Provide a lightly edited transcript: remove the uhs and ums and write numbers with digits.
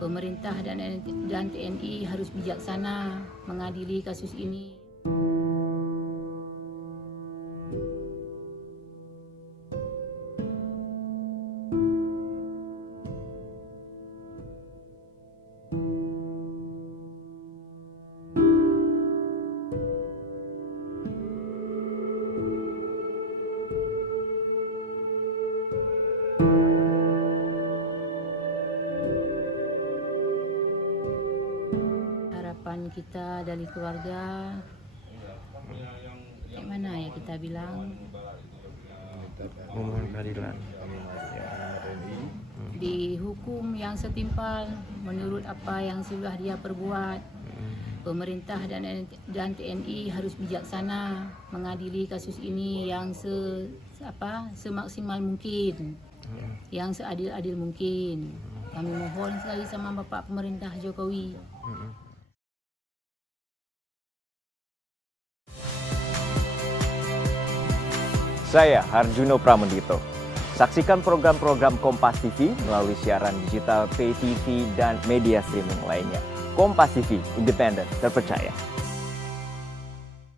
Pemerintah dan TNI harus bijaksana mengadili kasus ini. Harapan kita dari keluarga, kayak mana ya kita bilang, memohon keadilan, dihukum yang setimpal menurut apa yang sudah dia perbuat. Pemerintah dan TNI harus bijaksana mengadili kasus ini yang semaksimal mungkin, yang seadil-adil mungkin. Kami mohon sekali sama Bapak Pemerintah Jokowi. Saya Harjuno Pramendito. Saksikan program-program Kompas TV melalui siaran digital, pay TV, dan media streaming lainnya. Kompas TV, independen, terpercaya.